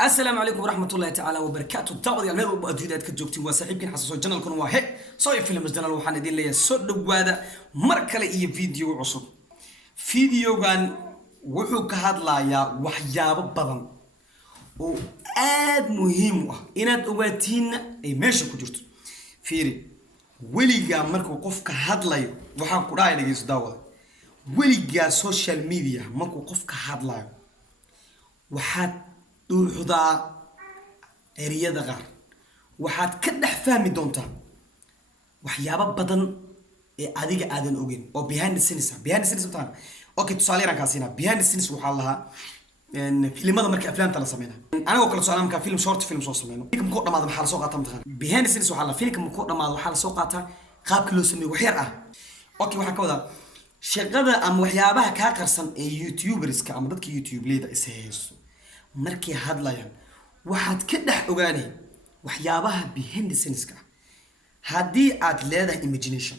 السلام عليكم ورحمة الله تعالى وبركاته. دعوة المال وبأدوية كجوبتي وصاحبكين حساسو جنال كون واحد صاير فيلم جنال وحنا دين لي سود وهذا مركل إيه فيديو عصر فيديو كان وحو كهذا يا وحياب بدن وآد مهم إن أوقاتين أي ماشي كجرت فيري ولي جا مركو قف كهذا يو وحنا كراي نجيس دعوة ولي جا سوشيال ميديا مركو قف كهذا يو وحد dhuuxdaa eriyada qaar waxaad ka dhex fahmi doontaa waxyaabo badan ee adiga aadan ogeyn oo behind the scenes taan okay tusaale yaraan ka siinaa behind the scenes waxa lahaa filimada markii aflaamta la sameeyay anagoo kala socon marka film short film soo sameeyno film ko dhamaad maxaa la soo qaataa maqaan behind the scenes waxa la film ko dhamaad waxa la soo qaataa qaabka loo sameeyo wax yar ah okay waxa ka wada shaqada ama waxyaabaha ka qarsan ee youtuberska ama dadka youtube leeda is haysto markii hadlayaan waxaad ka dhex ogaanay waxyaabaha behind the scenes ka hadii aad leedahay imagination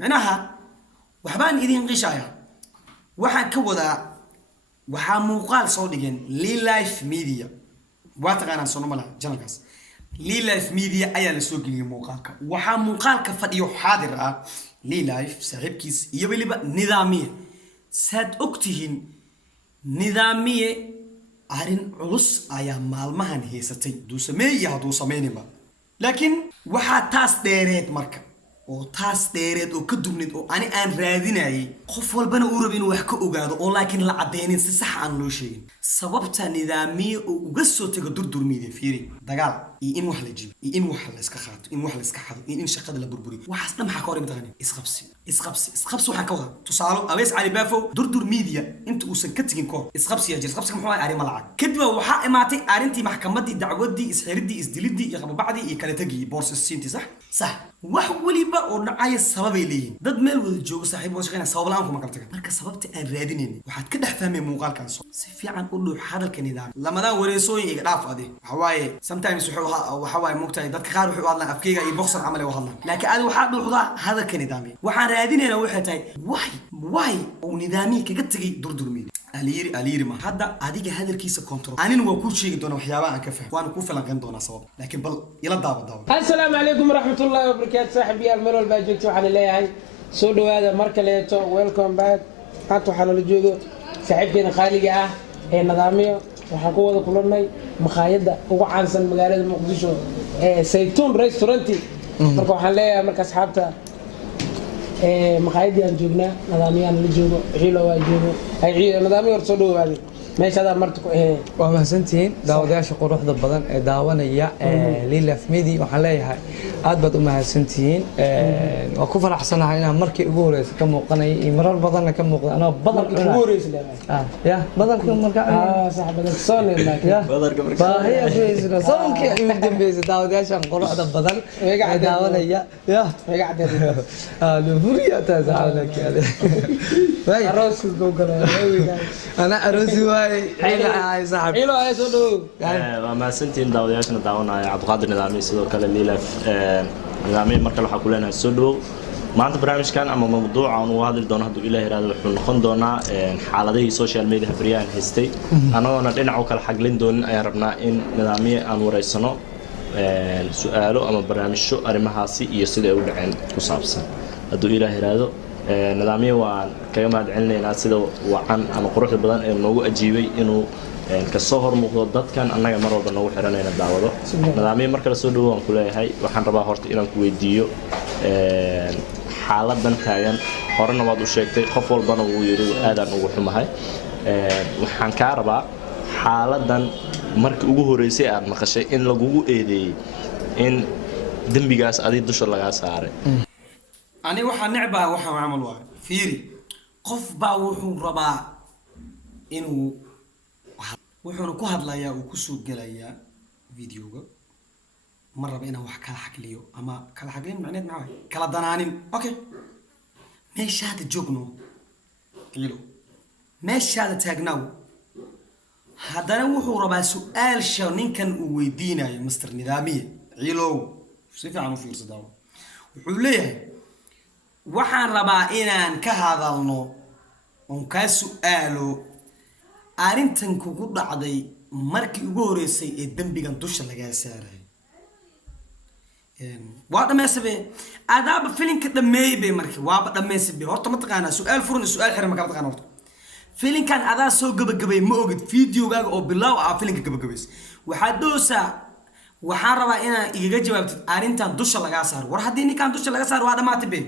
macnaha waxbaan idin qishaya waxaan ka wadaa waxa muuqaal soo dhigeen Lee Life Media waa taqaanaan Soomali channelkaas Lee Life Media ayaa la soo geliyay muuqaalka waxa muuqaalka fadhiyo xaadir ah Lee Life saaxiibkiis iyo waliba nidaamiye saad ogtihiin nidaamiye arin culus ayaa maalmahan heysatay duu sameeyay haduu sameeynima laakiin waxa taas dheereed marka oo taas dheereed oo ka dubnid oo ani aan raadinayay qof walbana uu rabo inuu wax ka ogaado oo laakiin la cadeynin si sax aan loo sheegin sababta nidaamiye oo uga soo tago durdurmiide fiiri dagaal iyo in wax la jibo iyo in wax la iska qaato in wax la iska xado in shaqada la burburiyo waxaas dhan maxaa ka hor imtixaan isqabsi waxa ka wada tusaalo awees cali baafo durdur media inta uusan ka tagin koor isqabsi muxuu ahay arimo lacag kadib waxa imaatay arintii maxkamadii dacwadii isxiridii isdilidii iyo qababacdii iyo kala tagii boorsiintii sax wax waliba oo dhacay sababay leeyihiin dad meel wada joogo saaxiib oo shaqeynaa sabab la'aan kuma kala tagan marka sababta aan raadinaynin waxaad ka dhex fahmay muuqaalkan si fiican u dhuux hadalka nidaam lamadan wareysooyin iga dhaaf ade waxa waaye sometimes waxa waaye mugtahay dadka qaar waxay u hadlaan afkeyga iyo boxer camal ay u hadlaan laakiin aad waxa dhuuxdaa hadalka nidaamiye waxaan raadinaynaa waxay tahay why oo nidaamiye kaga tagay durdurmiye aliyiri ma hadda adiga hadalkiisa control anina waa ku sheegi doona waxyaabaha aan ka fahmo waan ku falanqeyn doona sabab laakiin bal ila daawo assalaamu alaykum warahmatullahi wabarakatuh saaxiibayaal meel walba joogto waxaan leeyahay soo dhawaada mar kaleeto welcome back maanta waxaan la joogo saaxiibkeena qaaliga ah ee nidaamiyo waxaan ku wada kulannay maqaayada ugu caansan magaalada muqdisho ee saytuun restaurant marka waxaan leeyahay marka asxaabta maqaayadii aan joognaa nidaamiyaan la joogo ciilo waa joogo ay ciilo nidaamiyo hor soo dhawaadeen meeshaada marti ku waa mahadsantihiin daawadayaasha quruxda badan ee daawanaya Lee Life Media waxaan leeyahay aad baad u mahadsantihiin waa ku faraxsanahay inaan markii ugu horeysay ka muuqanay iyo marar badan ka muuqdo anoo badan ugu horeysay ya badanka marka sax badan soo leeyahay badanka marka baahiya weysna soonkii ugu dambeysay daawadayaasha quruxda badan ee daawanaya ya iga cadeeyay luburiya taasaalna kale way aroos ku galay ana aroos ciilo ay soo dhaw waa mahadsantiin daawadayaashana daawanaya Cabdiqaadir Nidaami sidoo kale Lee Life nidaamiye marka waxa ku leenahay soo dhaw maanta barnaamijkan ama mawduuca aan u hadli doono haduu Ilaahay raado wuxuu noqon doonaa xaaladihii social media habriyaan haystay anagoona dhinac kala xaglin doonin ay rabnaa in nidaamiye aan wareysano su'aalo ama barnaamijyo arrimahaasi iyo sida ay u dhaceen ku saabsan haduu Ilaahay raado nidaamiye waan kaga mahad celinaynaa sida wacan ama quruxda badan ee noogu ajiibay inuu ka soo hormuuqdo dadkan annaga mar walba noogu xiranayna daawado nidaamiye marka la soo dhawo aan ku leeyahay waxaan rabaa horta inaan ku weydiiyo xaaladan taagan horena waad u sheegtay qof walbana wuu yiri aadaan ugu xumahay waxaan ka rabaa xaaladan markii ugu horeysay aad maqashay in lagugu eedeeyay in dambigaas adii dusha laga saaray ani waxaan necbaa waxaan amal waa fiiri qof baa wuxuu rabaa inuu wuxuuna ku hadlayaa uu ku soo galayaa videoga ma raba inaan wax kala xaqliyo ama kala xaqlin macneed maxaa kala danaanin okay meeshaada joogno ilo meeshaada taagnaaw haddana wuxuu rabaa su'aal shan ninkan uu weydiinayo master nidaamiye ilo si fiican u fiirsadaa wuxuu leeyahay waxaan rabaa inaan ka hadalno on ka su'aalo arintan kugu dhacday markii ugu horeysay ee dambigan dusha lagaa saaray waa dhamaysabe adaaba filinka dhameeyay markii waaba dhamaysabe horta ma taqaanaa su'aal furan iyo su'aal xiran ma kala taqaanaa horta filinkan adaa soo gabagabay ma ogid fiidiyogaaga oo bilaaw ah filinka gabagabays waxaad doosaa waxaan rabaa inaan igaga jawaabtid arrintan dusha lagaa saaro war haddii ninkan dusha laga saaro waa dhamaatay be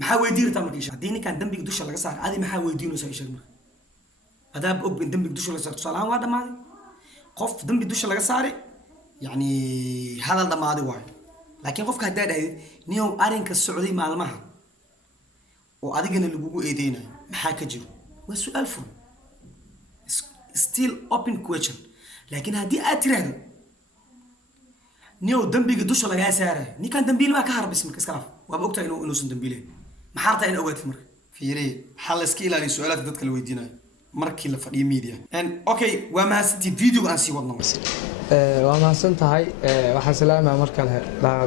maxaa weydiirtaa marka isha haddii ninkan dambiga dusha laga saaro adi maxaa weydiinaysaa isha marka adaab og in dambiga dusha laga saaro tusaale ahaan waa dhamaaday qof dambi dusha laga saaray yacni hadal dhamaaday waayo laakiin qofka haddaa dhahdid niyow arrinka socday maalmaha oo adigana lagugu eedeynayo maxaa ka jiro waa su'aal furan still open question laakiin haddii aad tiraahdo niyow dambiga dusha lagaa saarayo ninkan dambiil baa ka harbis marka iska dhaaf waaba ogtahay inuusan dambiilayn maxaa rabtaa in ogaatid marka fiiriye waxaa la iska ilaaliya su'aalaadka dadka la weydiinayo markii la fadhiyo media okay waa mahadsantiin videoga aan sii wadno waa mahadsan tahay waxaan salaamayaa mar kale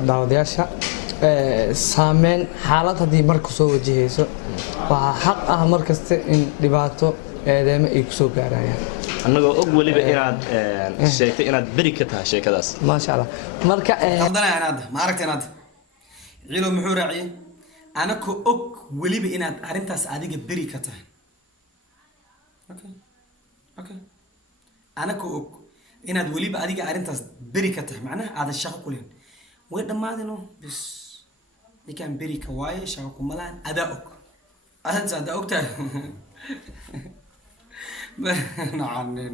daawadayaasha saameyn xaalad haddii marka soo wajahayso waxaa xaq ah mar kasta in dhibaato eedeemo ay kusoo gaarayaan annagoo og weliba inaad sheegtay inaad beri ka tahay sheekadaas maasha allah marka hadana anaada ma aragtay anaada ciilo muxuu raaciyay anakoo og weliba inaad arrintaas adiga beri ka tahay okay anakoo og inaad weliba adiga arrintaas beri ka tahay macnaha aadan shaqo ku lehin way dhammaadino bis ninkaan beri ka waaye shaqo kuma lahan adaa og adansa adaa ogtahay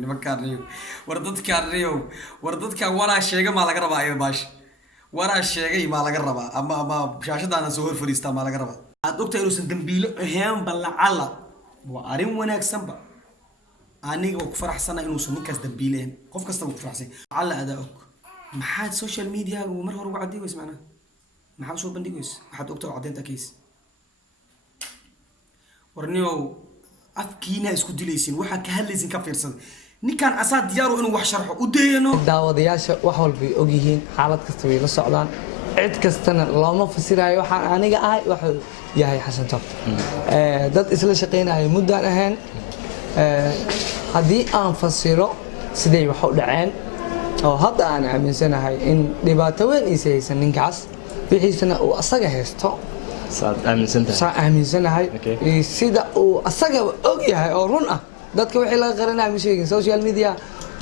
nimankaaniyo war dadkaan waraa sheega maa laga rabaa ayada baasha waraa sheegay maa laga rabaa ama shaashadaana soo hor fadhiistaa maa laga rabaa aad ogtahay inuusan dambiilo ahaanba lacala waa arrin wanaagsanba aniga oo ku faraxsana inuusan ninkaas dambiileen qof kastaba ku faraxsan lacala adaa og maxaad social media mar hore uga caddeegays macnaha maxaad soo bandhigays waxaad ogtahay caddeynta keys warniyow afkiina isku dilaysin waxa ka hadlaysin ka fiirsada ninkan asaa diyaar inuu wax sharxo u deeyano daawadayaasha wax walba ay og yihiin xaalad kasta way la socdaan cid kastana looma fasirayo waxaan aniga ahay wuxuu yahay xasan top dad isla shaqeynaya muddaan ahayn haddii aan fasiro siday wax u dhaceen oo hadda aan aaminsanahay in dhibaato weyn iisa haysan ninkaas wixiisana uu asaga haysto saad aaminsantahay saan aaminsanahay sida uu asaga og yahay oo run ah dadka wixii laga qaranaya ma sheegin social media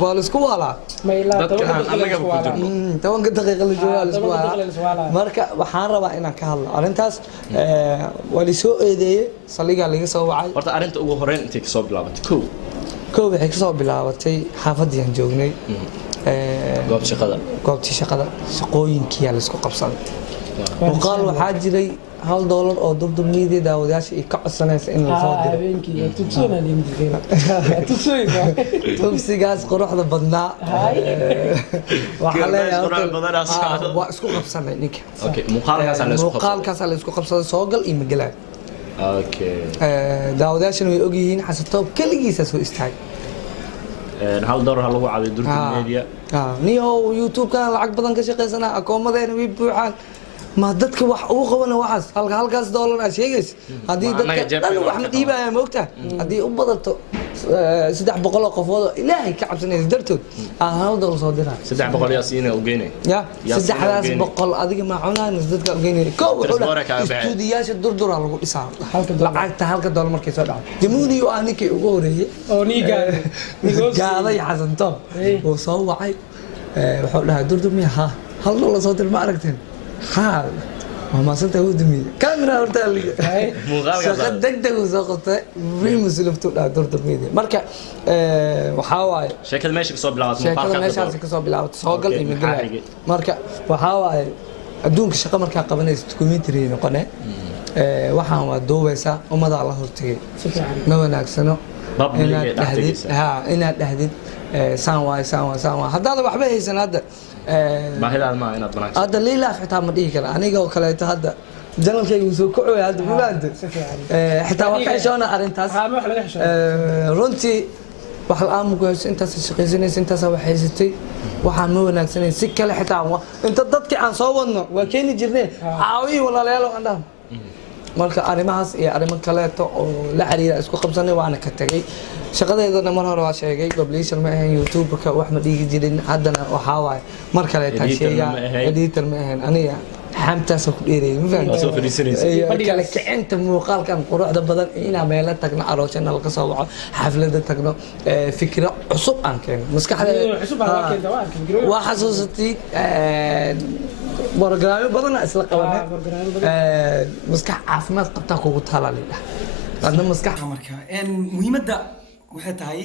waa la isku waalaa tobanka daqiiqa la jooga la isku waalaa marka waxaan rabaa inaan ka hadlo arrintaas waa lisoo eedeeyey saldhigaa laga soo wacay horta arrinta ugu horreyn intay kasoo bilaabatay kow waxay kasoo bilaabatay xaafadii aan joognay goobtii shaqada shaqooyinkiyaa la isku qabsaday muuqaal waxaa jiray $1 oo dubdub media daawadayaasha ay ka codsanaysa in la soo diro tugsigaas quruxda badnaa waxaa leeyahay waa isku qabsanay ninka muuqaalkaasaa la isku qabsaday soogal iyo magalaad daawadayaashana way ogyihiin xasan toob keligiisa soo istaagay $1 ha lagu caawiyo durka media niyow youtube-kan lacag badan ka shaqaysanaa akoomadeena way buuxaan ما دتك وح وقونا وحس هالكاس دولار أشياء هذه دتك أنا وأحمد إيبا موقتها هذه أبضت سدح بقول قفوض إلهي كعب سنة درتو $100 صادرها سدح بقول ياسين وجيني يا سدح راس بقول أذيك معنا نزدك وجيني كو استودياش الدردر على القول إسحاق لعقت هالك $1 مركز صدق جموني وأنا كي أقولي أوني قال حسن طب وصوعي وحول لها دردر مية ها $1 صادر ما عرفتين حال ما صرت أودمي كاميرا ورتالي شغل دق وسقطت في مسلفتو لا دردر ميديا مركا وحاواي شكل ماشي كسب بلاوت شكل ماشي كسب بلاوت سوقل إيميل مركا وحاواي أدونك شقة مركا قبل دوكيومنتري نقنة waxaan waa duubeysaa ummada Allah hortagay ma wanaagsano inaad dhahdid saan waay haddaad waxba haysan hadda baahidaad ma inaad wanaagsan hadda liilaaf xitaa ma dhihi kara aniga oo kaleeto hadda janalkaygu soo kacooy hadda maanta xitaa waa ka xishoona arrintaas runtii wax la-aan muku hayso intaas shaqaysanaysa intaas wax haysatay waxaan ma wanaagsanayn si kale xitaa inta dadkii aan soo wadno waa keeni jirnay caawiyi walaalayaal oo andhaam marka arrimahaas iyo arrimo kaleeto oo la xiriira isku qabsanay waana ka tagay shaqadeedana mar hore waa sheegay publisher ma ahayn youtube-ka wax ma dhigi jirin haddana waxaa waaye mar kale taasheeya editor ma ahayn aniga xamtaas ku dheereeyay ma fahanteen kala kicinta muuqaalkan quruxda badan inaan meelo tagno aroosana laga soo waco xaflada tagno fikra cusub aan keeno maskaxda waa xasuusatay barnaamijyo badan isla qabanay maskax caafimaad qabta kugu talaalida adna maskax marka muhiimadda waxay tahay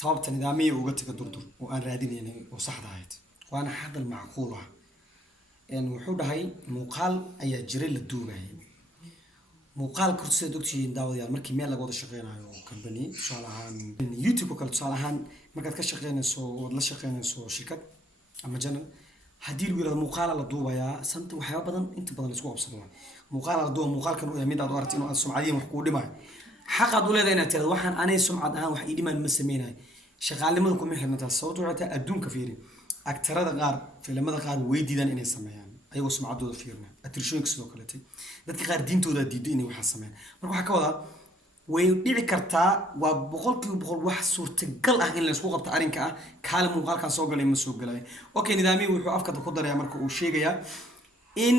sababta nidaamiyada uga taga durdur oo aan raadinaynay oo saxda ahayd waana hadal macquul ah wuxuu dhahay muuqaal ayaa jiray la duubayay muuqaal kursiga dogtihiin daawadayaal markii meel laga wada shaqeynayo company tusaale ahaan youtube kale tusaale ahaan markaad ka shaqeynayso ood la shaqeynayso shirkad ama channel haddii lagu yiraahdo muuqaala la duubayaa santa waxyaabo badan inta badan isku qabsado muuqaala la duuba muuqaalkan uu yahay mid aad u aragtay inuu aad sumcadiin wax kuu dhimayo xaqaad u leedahay inaad tiraahdo waxaan anay sumcad ahaan wax ii dhimaan ma sameynayo shaqaalnimada kuma xirna taas sababtu waxay tahay adduunka fiiri aktarada qaar filimada qaar way diidaan inay sameeyaan ayagoo sumcadooda fiirna atirshooyinka sidoo kaleete dadka qaar diintooda diiday inay waxaa sameeyaan marka waxaa ka wadaa way dhici kartaa waa 100% wax suurtagal ah in la isku qabto arrinka ah kaale muuqaalkan soo galay ma soo galay okay nidaamii wuxuu afka ku darayaa marka uu sheegayaa in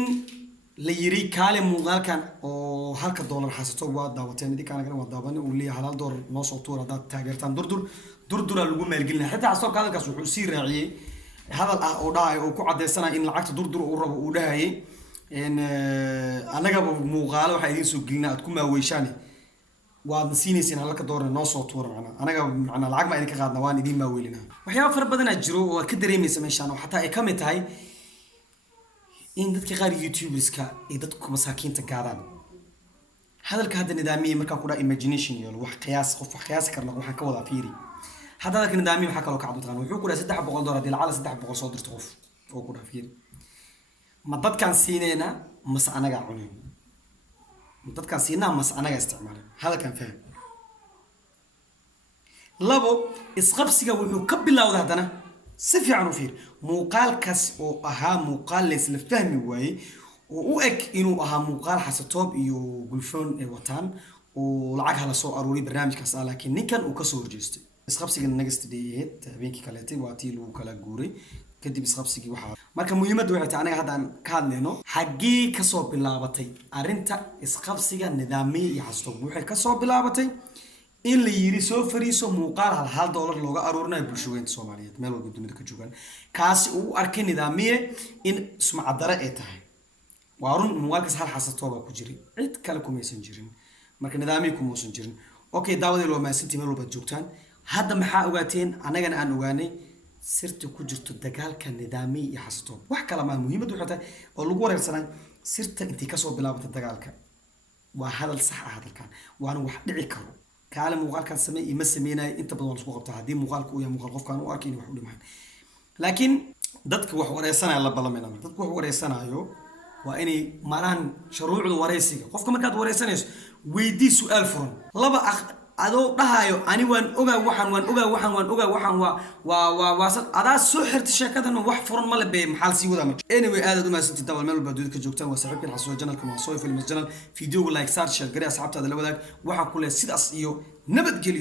la yiri kaale muuqaalkan oo $1 xasato waa daawateen idin kana waa daawan uu leeyahay $1 noo soo tuura dad taageertaan durdura lagu maalgelin xitaa soo kaalkaas wuxuu sii raaciyay hadal ah oo dhahay oo ku cadeysanaya in lacagta durdur uu rabo uu dhahayay in anaga muuqaalo waxa idin soo gelina aad ku maaweyshaan waad nasiinaysiin halka $1 noo soo tuura macna anaga macna lacag ma idin ka qaadna waan idin maaweelina waxyaabo far badan jiro oo ka dareemaysa meeshaan oo xataa ay ka mid tahay in dadka qaar youtuberska ay dadku masaakiinta gaadaan hadalka hadda nidaamiyay marka ku dhaa imagination iyo wax qiyaas qof wax qiyaas karna waxaan ka wada fiiri hadda dadka nidaamiyay waxa kale oo ka cabdo wuxuu ku dhahay $300 hadii lacala $300 soo dirto qof oo ku dhaa fiiri ma dadkan siinayna mas anaga cuneen ma dadkan siinaa mas anaga isticmaaleen hadalkan faham labo isqabsiga wuxuu ka bilowday haddana si fiican u fiir muuqaalkaas oo ahaa muuqaal la isla fahmi waayey oo u eg inuu ahaa muuqaal xasatoob iyo gulfoon ay wataan oo lacag hala soo aruuray barnaamijkaas ah laakiin ninkan uu ka soo horjeestay isqabsiga next day habeenkii kaleetay waa tii lagu kala guuray kadib isqabsigii waxaa marka muhiimadda waxay tahay anaga haddaan ka hadlayno xaggee ka soo bilaabatay arrinta isqabsiga nidaamiye iyo xasatoob waxay ka soo bilaabatay in la yiri soo fariiso muuqaal $1 looga aruurinayo bulshooyinka Soomaaliyeed meel walba dunida ka joogan kaasi uu arkay nidaamiye in sumcad dare ay tahay waa run muuqaalkaas hal xasatooba ku jiray cid kale kuma aysan jirin marka nidaamiye kuma aysan jirin okay daawadii loo maasantii meel walba joogtaan hadda maxaa ogaateen anagana aan ogaanay sirta ku jirto dagaalka nidaamiye iyo xasatoob wax kale ma muhiimadu waxay tahay oo lagu wareersanay sirta intii ka soo bilaabatay dagaalka waa hadal sax ah hadalkan waana wax dhici karo kaale muuqaalkan samee ima sameynay inta badan isku qabta hadii muuqaalku uu yahay muuqaal qofkan uu arkay wax u dhimaan laakiin dadka wax wareysanayo la balamayna dadku wax wareysanayo waa inay maraan shuruucda wareysiga qofka markaad wareysanayso weydii su'aal furan laba adoo dhahayo ani waan ogaa waxaan waa adaa soo xirtay sheekadan wax furan ma leeyahay maxal sii wada anyway aad u maasantii dawal meel walba ka joogtaan waa saaxiibkeen xasuuso channelka waa soo film channel video like share gari asxaabtaada la wadaag waxa ku leh sidaas iyo nabadgelyo